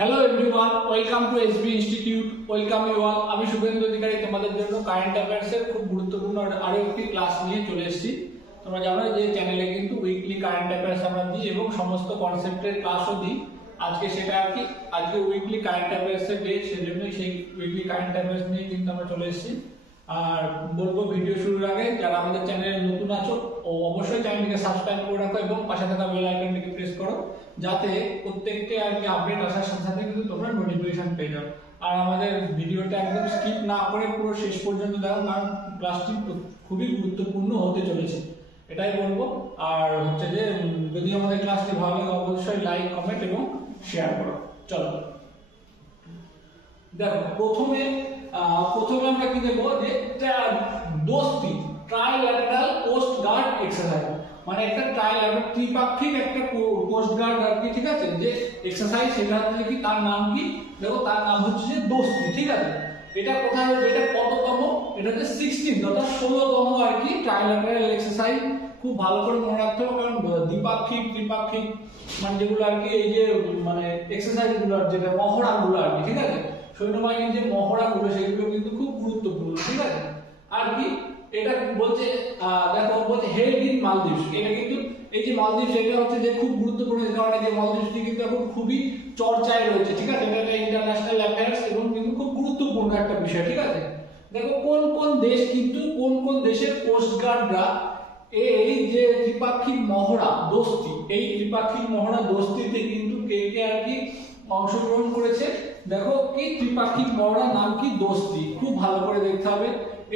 Hello everyone, welcome to SB institute. Welcome you all. আমি শুভেন্দু অধিকারী তোমাদের জন্য কারেন্ট অ্যাফেয়ার্সের খুব গুরুত্বপূর্ণ আরো একটি ক্লাস নিয়ে চলে এসেছি। তোমরা জানো যে চ্যানেলে কিন্তু উইকলি কারেন্ট অ্যাফেয়ার্স আমরা দিই এবং সমস্ত কনসেপ্টের ক্লাসও দিই। আজকে সেটা আর কি, আজকে উইকলি কারেন্ট অ্যাফেয়ার্সের ডে, সেজন্যই সেই উইকলি কারেন্ট অ্যাফেয়ার্স নিয়ে কিন্তু আমরা চলে এসেছি। আর বলবো ভিডিও শুরুর আগে যারা আমাদের চ্যানেলে নতুন আছো ও অবশ্যই চ্যানেলটিকে সাবস্ক্রাইব করে রাখো এবং পাশে থাকা বেল আইকনটিকে প্রেস করো, যাতে প্রত্যেকটা আর কি আপডেট আসার সাথে সাথে কিন্তু তোমরা নোটিফিকেশন পেয়ে যাও। আর আমাদের ভিডিওটা একদম স্কিপ না করে পুরো শেষ পর্যন্ত দেখো, কারণ ক্লাসটি খুবই গুরুত্বপূর্ণ হতে চলেছে, এটাই বলবো। আর হচ্ছে যে যদি আমাদের ক্লাসটি ভালো লাগে অবশ্যই লাইক, কমেন্ট এবং শেয়ার করো। চলো দেখো, প্রথমে আমরা কি দেখবো যে দোস্তি ট্রাইল্যাটারাল কোস্ট গার্ড এক্সারসাইজ, মানে একটা ত্রিপাক্ষিক একটা কোস্ট গার্ড আর কি, ঠিক আছে, যে এক্সারসাইজ, সেটা হচ্ছে কি, তার নাম কি দেখো, তার নাম হচ্ছে যে দোস্তি, ঠিক আছে। এটা কোথায় হচ্ছে, এটা কততম, এটা হচ্ছে 16 অর্থাৎ 16তম আর কি ট্রাইল্যাটারাল এক্সারসাইজ। খুব ভালো করে মনে রাখতে হবে, কারণ দ্বিপাক্ষিক ত্রিপাক্ষিক মানে যেগুলো আর কি, এই যে মানে এক্সারসাইজ গুলো, যেটা মহড়া গুলো আর কি, ঠিক আছে, সৈন্যবাহিনীর যে মহড়া গুলো সেগুলো কিন্তু খুব গুরুত্বপূর্ণ, ঠিক আছে। আর কি এটা বলছে, দেখো বলছে হেড ইন মালদ্বীপ। এটা কিন্তু এই যে মালদ্বীপ, সেটা হচ্ছে যে খুব গুরুত্বপূর্ণ, কারণ এই যে মালদ্বীপটি কিন্তু এখন খুবই চর্চায় রয়েছে, ঠিক আছে। এটা ইন্টারন্যাশনাল অ্যাফেয়ার্স এবং কিন্তু খুব গুরুত্বপূর্ণ একটা বিষয়, ঠিক আছে। দেখো কোন কোন দেশ কিন্তু কোন দেশের কোস্ট গার্ডরা এই যে ত্রিপাক্ষিক মহড়া দোস্তি, এই ত্রিপাক্ষিক মহড়া দোস্তিতে কিন্তু কে কে আর কি অংশগ্রহণ করেছে। দেখো কি ত্রিপাক্ষিক মহড়া নাম কি, দোস্তি, খুব ভালো করে দেখতে হবে।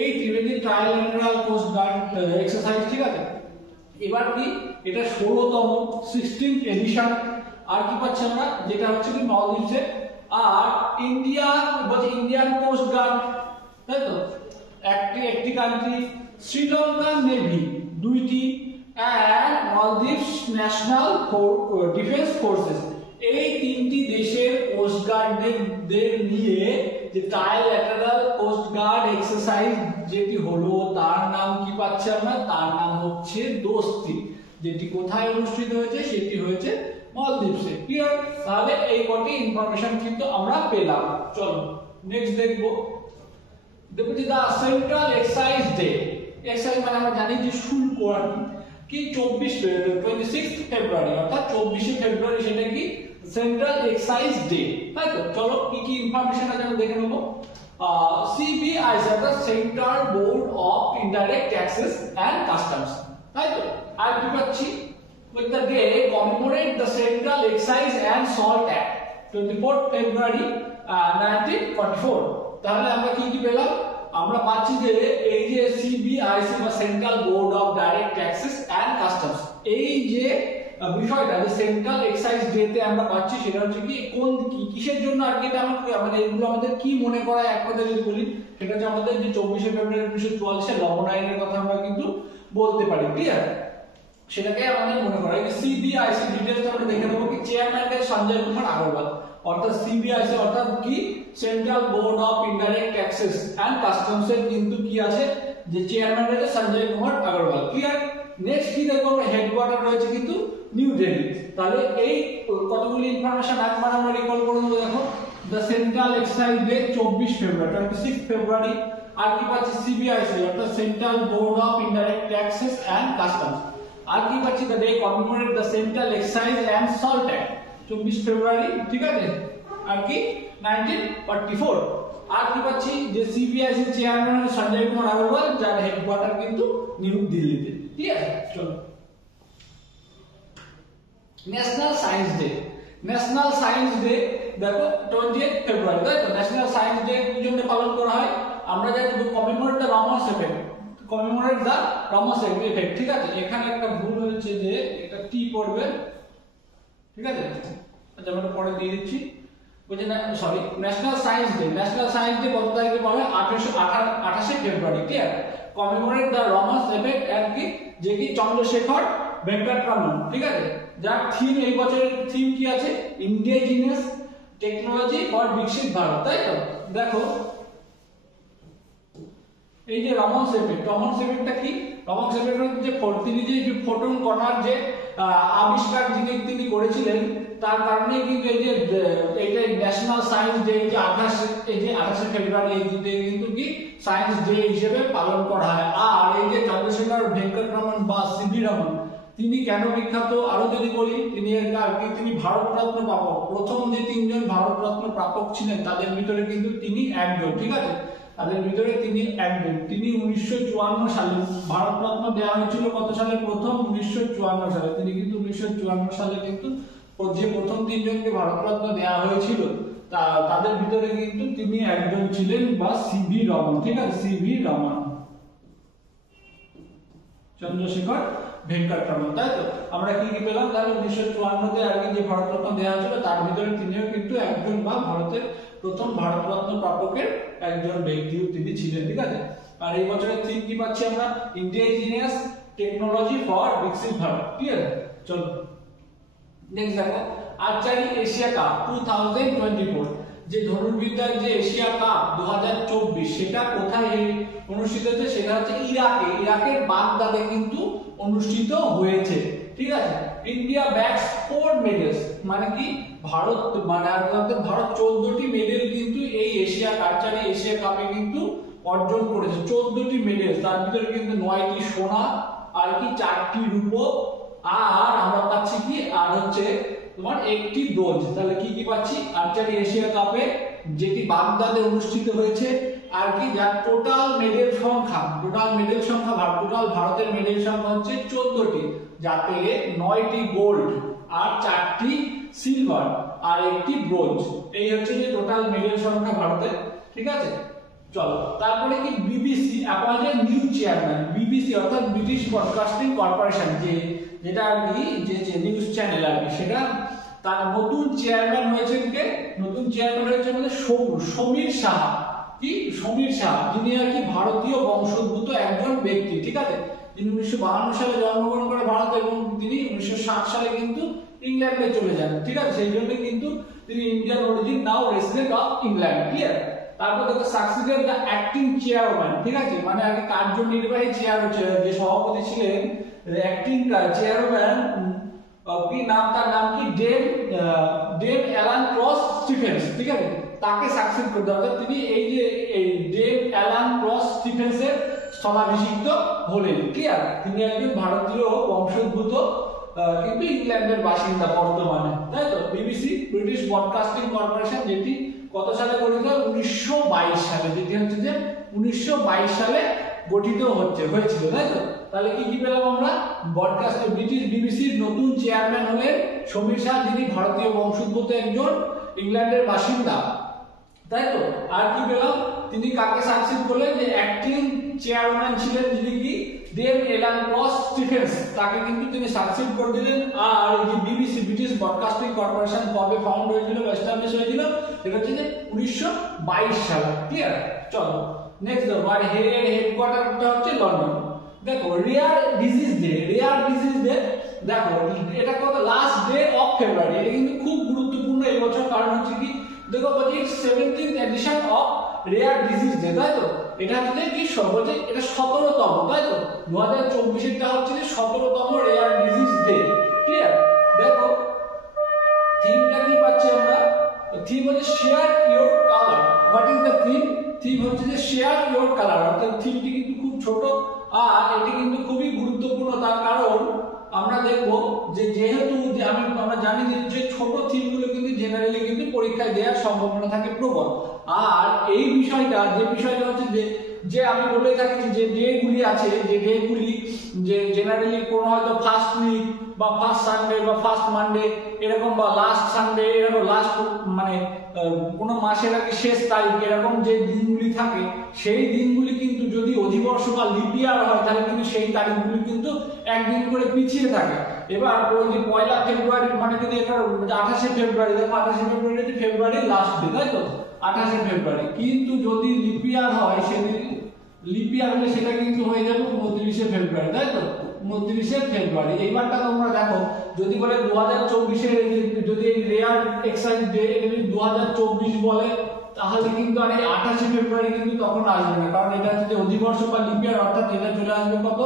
এই ত্রিবেদী ট্রাইল্যাটারাল কোস্ট গার্ড এক্সারসাইজ, ঠিক আছে। এবার কি এটা 16তম 16th এডিশন। আর কি পাচ্ছি আমরা, যেটা হচ্ছে কি মালদ্বীপে। আর ইন্ডিয়া বলছে ইন্ডিয়ান কোস্ট গার্ড, তাই তো, একটি কান্ট্রি, শ্রীলঙ্কা নেভি 2টি, and Maldives national defence forces. এই 3টি দেশের কোস্ট গার্ডদের নিয়ে যে ট্রাইল্যাটারাল কোস্ট গার্ড এক্সারসাইজ যেটি হলো, তার নাম কি পাচ্ছি আমরা, তার নাম হচ্ছে দোস্তি, যেটি কোথায় অনুষ্ঠিত হয়েছে, সেটি হয়েছে মালদ্বীপসে। ক্লিয়ার? তাহলে এই কটি ইনফরমেশন কিন্তু আমরা পেলাম। চলো নেক্সট দেখবো যে দা সেন্ট্রাল এক্সাইজ ডে। এক্সাইজ মানে আমরা জানি যে শুল্ক আর কি, 26 ফেব্রুয়ারি অর্থাৎ 24শে ফেব্রুয়ারি, সেটা কি সেন্ট্রাল এক্সাইজ ডে, তাই তো। চলো কি কি ইনফরমেশন আছে আমরা দেখে নেবো। সিবিআইসি অর্থাৎ central board of indirect taxes and customs, তাই তো। আর কি পাচ্ছি, with the day commemorate the Central Excise and Salt Act 24 February 1944। তাহলে আমরা কি কি পেলাম, আমরা পাচ্ছি যে এই যে সিবিআইসি বা central board of direct taxes and customs, এই যে বিষয়টা যে সেন্ট্রাল এক্সাইজ ডে তে আমরা পাচ্ছি, সেটা হচ্ছে কি কোন কিসের জন্য আর কি, এটা আমাদের এগুলো আমাদের কি মনে করা, এক কথা যদি বলি, সেটা হচ্ছে আমাদের যে 24শে ফেব্রুয়ারি 1944 লবণ আইনের কথা আমরা কিন্তু বলতে পারি। ক্লিয়ার? সেটাকে আমাদের মনে করা। সিবিআইসি ডিটেইলস আমরা দেখে নেবো। কি চেয়ারম্যান কে সঞ্জয় কুমার আগরওয়াল, অর্থাৎ সিবিআইসি অর্থাৎ কি central board of indirect taxes and customs এর কিন্তু কি আছে, যে চেয়ারম্যান রয়েছে সঞ্জয় কুমার আগরওয়াল। ক্লিয়ার? নেক্সট কি দেখবো আমরা, হেডকোয়ার্টার রয়েছে কিন্তু নিউ দিল্লি। তাহলে এই কতগুলি ইনফরমেশন একবার আমরা রিকল করে নেবো। দেখো the central excise day 24 February 26 February. আর কি পাচ্ছি, সিবিআইসি অর্থাৎ central board of indirect taxes and customs. আর কি পাচ্ছি, the day commemorate the central excise and salt act 24 February, ঠিক আছে। আর কি 1944। আর কি পাচ্ছি, যে সিবিআইসি চেয়ারম্যান সঞ্জয় কুমার আগরওয়াল, যার হেডকোয়ার্টার কিন্তু নিউ দিল্লিতে। ঠিক আছে, চলো national science day. National science day দেখো 28 ফেব্রুয়ারি, তাই তো। ন্যাশনাল সায়েন্স ডে কি জন্য পালন করা হয়, আমরা জানি কমিমেমোরেট দ্য রামস এফেক্ট, কমিমেমোরেট দ্য রামস এফেক্ট, ঠিক আছে। এখানে একটা ভুল হয়েছে, যে এটা টি পড়বে, ঠিক আছে, আচ্ছা আমরা পরে দিয়ে দিচ্ছি। বলছে না, sorry, national science day. National science day কত তারিখে পাবে, 28শে ফেব্রুয়ারি। ক্লিয়ার? কমিমেমোরেট দ্য রামস এফেক্ট আর কি, যে কি চন্দ্রশেখর ভেঙ্কটরামন, ঠিক আছে, যার থিম, এই বছরের থিম কি আছে, ইন্ডিজিনাস টেকনোলজি ফর বিকশিত ভারত, তাই তো। দেখো এই যে রামন্স এফেক্টটা কি, রামন্স এফেক্ট হচ্ছে তিনি যে ফোটন কণার যে আবিষ্কার তিনি করেছিলেন, তার কারণে কিন্তু এই যে এইটা ন্যাশনাল সায়েন্স ডে যে 28 ফেব্রুয়ারি এই দিনে কিন্তু কি সায়েন্স ডে হিসেবে পালন করা হয়। আর এই যে চন্দ্রশেখর ভেঙ্কটরমন বা সিভি রমন, তিনি কেন বিখ্যাত আরো যদি বলি, তিনি ভারতরত্ন প্রাপক। প্রথম যে 3 জন ভারতরত্ন প্রাপক ছিলেন তাদের ভিতরে কিন্তু তিনি একজন, ঠিক আছে, তাদের ভিতরে তিনি একজন। তিনি 1954 সালে ভারতরত্ন দেওয়া হয়েছিল, কত সালে? প্রথম 1954 সালে। তিনি কিন্তু 1954 সালে কিন্তু যে প্রথম 3 জনকে ভারতরত্ন দেওয়া হয়েছিল তাদের ভিতরে কিন্তু তিনি একজন ছিলেন, বা সিভি রমন, ঠিক আছে, সিভি রমন, চন্দ্রশেখর ভেঙ্কটরমন। তাই তো আমরা কি কি পেলাম তাহলে? 1954 তে আর কি যে ভারতরত্ন দেওয়া হয়েছিল তার ভিতরে তিনিও কিন্তু একজন, বা ভারতের প্রথম ভারতরত্ন প্রাপকের একজন ব্যক্তিও তিনি ছিলেন, ঠিক আছে। আর এই বছরের থিম কি পাচ্ছি আমরা? ইন্ডিজিনিয়াস টেকনোলজি ফর বিকশিত ভারত, ঠিক আছে। চলো নেক্সট দেখো, আর্চারি এশিয়া কাপ 2024, যে ধনুর্বিদ্যার যে এশিয়া কাপ 2024 সেটা কোথায় অনুষ্ঠিত হয়েছে? সেটা হচ্ছে ইরাকের বাগদাদে কিন্তু অনুষ্ঠিত হয়েছে, ঠিক আছে। ইন্ডিয়া ব্যাগস 4 মেডেলস, মানে কি ভারত 14টি মেডেল কিন্তু এই আর্চারি এশিয়া কাপে কিন্তু অর্জন করেছে। 14টি মেডেল, তার ভিতরে কিন্তু 9টি সোনা, আর কি 4টি রূপো, আর আমরা পাচ্ছি কি, আর হচ্ছে তোমার 1টি ব্রোঞ্জ। তাহলে কি কি পাচ্ছি? আর্চারি এশিয়া কাপে যেটি বাগদাদে অনুষ্ঠিত হয়েছে, আর কি যার টোটাল ভারতের মেডেল সংখ্যা হচ্ছে 14টি, যাতে 9টি গোল্ড আর 4টি সিলভার আর 1টি ব্রোঞ্জ। এই হচ্ছে যে টোটাল মেডেল সংখ্যা ভারতের, ঠিক আছে। চলো তারপরে কি, BBC appointed new chairman. BBC অর্থাৎ ব্রিটিশ ব্রডকাস্টিং কর্পোরেশন, যেটা আর কি যে নিউজ চ্যানেল আর কি, সেটা তার নতুন চেয়ারম্যান হয়েছেন কে? নতুন চেয়ারম্যান হয়েছে আমাদের সমীর সাহা। কি সমীর সাহা, যিনি আর কি ভারতীয় বংশোদ্ভূত একজন ব্যক্তি, ঠিক আছে। তিনি 1952 সালে জন্মগ্রহণ করে ভারতে, এবং তিনি 1960 সালে কিন্তু ইংল্যান্ডে চলে যান, ঠিক আছে। সেই জন্য কিন্তু তিনি Indian origin, now resident of England, clear. তারপর দেখো সাকসিডেড দ্য অ্যাক্টিং চেয়ারম্যান, ঠিক আছে, মানে আগে কার্যনির্বাহী যে সভাপতি ছিলেন, অ্যাক্টিং চেয়ারম্যান কি নাম, তার নাম কি ডেভ অ্যালান ক্রস স্টিফেন্স, ঠিক আছে। তাকে সাকসিড করতে হবে, তিনি এই যে ডেভ অ্যালান ক্রস স্টিফেন্সের স্থলাভিষিক্ত হলেন, ক্লিয়ার। তিনি একজন ভারতীয় বংশোদ্ভূত কিন্তু ইংল্যান্ডের বাসিন্দা বর্তমানে, তাই তো। বিবিসি ব্রিটিশ ব্রডকাস্টিং কর্পোরেশন, যেটি কত সালে গঠিত? 1922 সালে, যেটি হচ্ছে যে 1922 সালে গঠিত হয়েছিল, তাই তো। তাহলে কি কি পেলাম আমরা? ব্রিটিশ বিবিসির নতুন চেয়ারম্যান হলেন সমীর শাহ, যিনি ভারতীয় বংশোদ্ভূত একজন ইংল্যান্ডের বাসিন্দা, তাই তো। আর কি পেলাম? তিনি কাকে সাকসিড করলেন? যে অ্যাক্টিং চেয়ারম্যান ছিলেন যিনি কি ডেভ অ্যালান ক্রস স্টিফেন্স, তাকে কিন্তু তিনি সাকসিড করে দিলেন। আর এই যে বিবিসি ব্রিটিশ ব্রডকাস্টিং কর্পোরেশন কবে ফাউন্ড হয়েছিল বা এস্টাবলিশ হয়েছিল? সেটা হচ্ছে যে 1922 সালে, ক্লিয়ার। চলো নেক্সট দেখো, আর হেডকোয়ার্টারটা হচ্ছে লন্ডন। দেখো রেয়ার ডিজিজ ডে, দেখো এটা কত? Last day of February. এটা কিন্তু খুব গুরুত্বপূর্ণ এই বছর, কারণ হচ্ছে কি দেখো বলছি 17th edition of rare disease day, তাই তো। এটা হচ্ছে কি সর্বোচ্চ, এটা 17তম, তাই তো। 2024-এরটা হচ্ছে 17তম রেয়ার ডিজিজ ডে, ক্লিয়ার। দেখো থিমটা কি পাচ্ছি আমরা? থিম হচ্ছে share your colour. What is the theme? Theme হচ্ছে যে শেয়ার ইওর কালার, অর্থাৎ থিমটি কিন্তু খুব ছোট, আর এটি কিন্তু খুবই গুরুত্বপূর্ণ। তার কারণ আমরা দেখব যে যেহেতু আমরা জানি যে ছোট থিমগুলো কিন্তু জেনারেলি কিন্তু পরীক্ষায় দেওয়ার সম্ভাবনা থাকে প্রবল। আর এই বিষয়টা হচ্ছে যে আমি বলে থাকি যে ডেগুলি আছে, যে ডেগুলি যে জেনারেলি কোনো হয়তো ফার্স্ট উইক বা ফার্স্ট সানডে বা ফার্স্ট মানডে এরকম, বা লাস্ট সানডে এরকম, লাস্ট মানে কোনো মাসের আগে শেষ তারিখ, এরকম যে দিনগুলি থাকে, সেই দিনগুলি কিন্তু যদি অধিবর্ষ বা লিপিয়ার হয় তাহলে কিন্তু সেই তারিখগুলি কিন্তু একদিন করে পিছিয়ে থাকে। এবার ওই যে 1 ফেব্রুয়ারি মানে যদি এটা 28 ফেব্রুয়ারি, দেখো 28 ফেব্রুয়ারি হচ্ছে ফেব্রুয়ারি লাস্ট ডে, তাই তো, 28 ফেব্রুয়ারি। কিন্তু যদি লিপিয়ার হয়, সেদিন লিপিয়ার হলে সেটা কিন্তু হয়ে যাবে 29 ফেব্রুয়ারি, তাই তো, 29 ফেব্রুয়ারি। এইবারটা তোমরা দেখো, যদি বলে 2024-এর যদি রেয়ার এক্সাইজ ডে যদি 2024 বলে, তাহলে কিন্তু আর এই 28 ফেব্রুয়ারি কিন্তু তখন আসবে না, কারণ এটা হচ্ছে অধিবর্ষ বা লিপিয়ার, অর্থাৎ এটা চলে আসবে কত?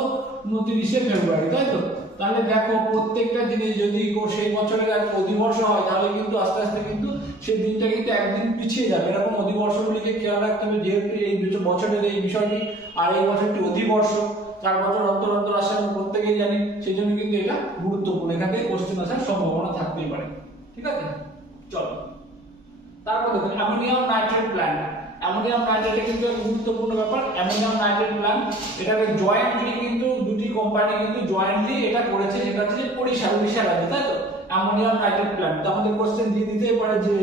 29 ফেব্রুয়ারি, তাই তো। তাহলে দেখো প্রত্যেকটা জিনিস যদি সেই বছরের অধিবর্ষ হয় তাহলে কিন্তু আস্তে আস্তে কিন্তু সেই দিনটা কিন্তু একদিন পিছিয়ে যাবে। এরকম অধিবর্ষগুলিকে খেয়াল রাখতে হবে, যেহেতু এই বছরের এই বিষয়টি আর এই বছরটি অধিবর্ষ 4 বছর অন্তর অন্তর আসে আমরা প্রত্যেকেই জানি, সেই জন্য কিন্তু এটা গুরুত্বপূর্ণ, এখান থেকে কোশ্চেন আসার সম্ভাবনা থাকতেই পারে। ঠিক আছে, চলো তারপর দেখো ammonium nitrate plant. Ammonium nitrate কিন্তু এক গুরুত্বপূর্ণ ব্যাপার। অ্যামোনিয়াম নাইট্রেট প্ল্যান্ট এটাকে জয়েন্টলি কিন্তু দুটি কোম্পানি কিন্তু জয়েন্টলি এটা করেছে, সেটা হচ্ছে উড়িষ্যা রাজ্যে, তাই তো। অ্যামোনিয়াম নাইট্রেট প্ল্যান্ট তো আমাদের কোশ্চেন দিয়ে দিতেই পারে যে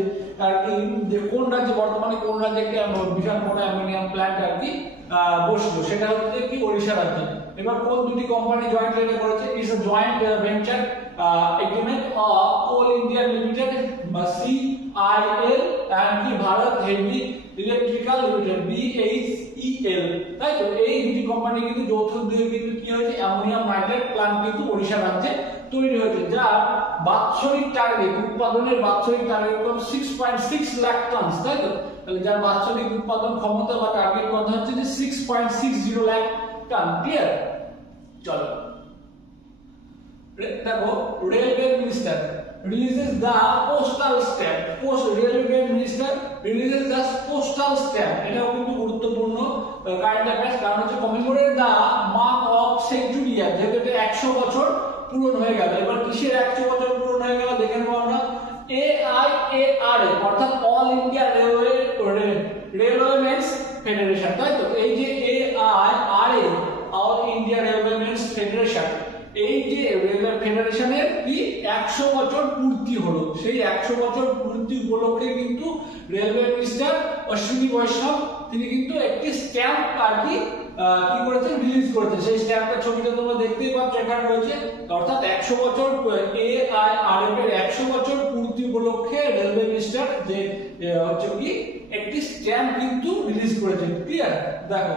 আর কি যে কোন রাজ্যে বর্তমানে কোন রাজ্যে একটা বিশাল বড় অ্যামোনিয়াম প্ল্যান্ট আর কি বসলো, সেটা হচ্ছে কি ওড়িশা রাজ্যে। এবার কোন দুটি কোম্পানি জয়েন্টলি এটা করেছে? It's a joint venture agreement of coal India limited CIL and কি Bharat heavy electrical limited BHEL, তাই তো। এই দুটি কোম্পানি কিন্তু যৌথ উদ্যোগে কিন্তু কি হয়েছে অ্যামোনিয়াম নাইট্রেট প্ল্যান্ট কিন্তু ওড়িশা রাজ্যে তৈরি হয়েছে, যার বাৎসরিক টার্গেট উৎপাদনের বাৎসরিক টার্গেট কত 6.6 লাখ টন, তাই তো। তাহলে যার বাৎসরিক উৎপাদন ক্ষমতা বা টার্গেট কত হচ্ছে যে 6.60 লাখ টন। ক্লিয়ার? চলো দেখো railway minister releases the postal stamp. Railway Minister releases the postal stamp. এটাও কিন্তু গুরুত্বপূর্ণ কারেন্ট অ্যাফেয়ার্স, কারণ হচ্ছে commemorate the mark of century year, যেহেতু এটা 100 বছর পূরণ হয়ে গেল। এবার কিসের 100 বছর পূরণ হয়ে গেল দেখে নেবো আমরা। AIARA অর্থাৎ অল ইন্ডিয়া রেলওয়েমেন্স ফেডারেশন, তাই তো। এই যে AIRA অল ইন্ডিয়া রেলওয়েমেন্স ফেডারেশন, এই যে রেলওয়ে ফেডারেশনের কি 100 বছর পূর্তি হলো, সেই 100 বছর পূর্তি উপলক্ষে কিন্তু রেলওয়ে মিনিস্টার অশ্বিনী বৈষ্ণব তিনি কিন্তু একটি স্ট্যাম্প আর কি করেছেন, রিলিজ করেছেন। সেই স্ট্যাম্পের ছবিটা তোমরা দেখতেই পাচ্ছ এখানে রয়েছে। অর্থাৎ 100 বছর AIRF এর 100 বছর পূর্তি উপলক্ষে রেলওয়ে মিনিস্টার যে হচ্ছে কি একটি স্ট্যাম্প কিন্তু রিলিজ করেছেন। ক্লিয়ার? দেখো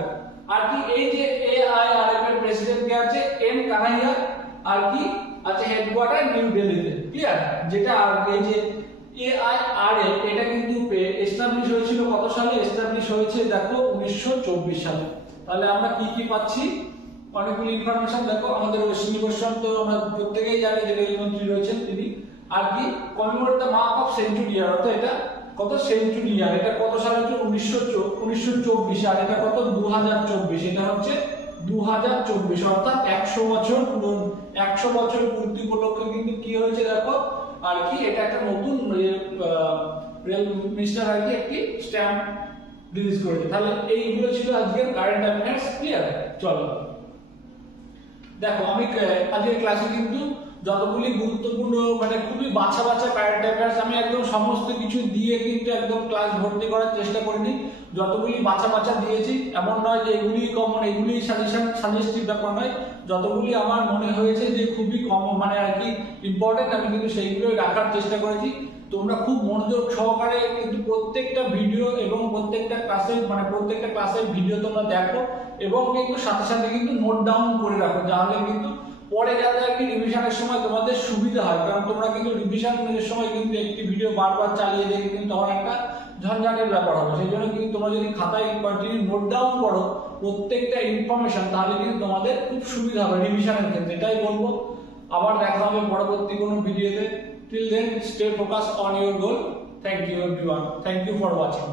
আর কি এই যে AIRF এর প্রেসিডেন্ট কে আছে এন কানাইয়া, আর কি আছে হেডকোয়ার্টার নিউ দিল্লিতে। ক্লিয়ার? যেটা এই যে AIRF এটা কিন্তু এস্টাবলিশ হয়েছিল কত সালে? এস্টাবলিশ হয়েছে দেখো 1924 সালে। তাহলে আমরা কি কি পাচ্ছি? অনেকগুলো ইনফরমেশন। দেখো আমাদের অশ্বিনী বৈষ্ণব তো আমরা প্রত্যেকেই জানি যে রেলমন্ত্রী রয়েছেন তিনি, আর কি commemorate the mark of century year, অর্থাৎ এটা কত সেঞ্চুরি ইয়ার, এটা কত সালে হচ্ছে 1924, আর এটা কত 2024, এটা হচ্ছে 2024, অর্থাৎ 100 বছর পূরণ, 100 বছর পূর্তি উপলক্ষে কিন্তু কি হয়েছে দেখো আর কি এটা একটা নতুন রেল মিনিস্টার আর কি একটি স্ট্যাম্প রিলিজ করেছে। তাহলে এইগুলো ছিল আজকের কারেন্ট অ্যাফেয়ার্স। ক্লিয়ার? চলো দেখো আমি আজকের ক্লাসে কিন্তু যতগুলি গুরুত্বপূর্ণ মানে খুবই বাছা কারেন্ট অ্যাফেয়ার্স আমি একদম সমস্ত কিছু দিয়ে কিন্তু একদম ক্লাস ভর্তি করার চেষ্টা করিনি। যতগুলি বাছা দিয়েছি এমন নয় যে এগুলি কমন, এগুলি সাজেস্টিভ ব্যাপার নয়। যতগুলি আমার মনে হয়েছে যে খুবই কমন মানে আর কি ইম্পর্টেন্ট, আমি কিন্তু সেইগুলোই রাখার চেষ্টা করেছি। তোমরা খুব মনোযোগ সহকারে কিন্তু প্রত্যেকটা ভিডিও এবং প্রত্যেকটা ক্লাসের ভিডিও তোমরা দেখো এবং কিন্তু সাথে সাথে কিন্তু নোট ডাউন করে রাখো, তাহলে কিন্তু পরে যাতে আর কি রিভিশনের সময় তোমাদের সুবিধা হয়। কারণ তোমরা কিন্তু রিভিশনের সময় কিন্তু একটি ভিডিও বারবার চালিয়ে দেখে কিন্তু তখন একটা ঝঞ্ঝাটের ব্যাপার হবে। সেই জন্য কিন্তু তোমরা যদি খাতায় কন্টিনিউ নোট ডাউন করো প্রত্যেকটা ইনফরমেশন, তাহলে কিন্তু তোমাদের খুব সুবিধা হবে রিভিশনের ক্ষেত্রে। এটাই বলবো। আবার দেখা হবে পরবর্তী কোনো ভিডিওতে। Till then, stay focused on your goal. Thank you everyone. Thank you for watching.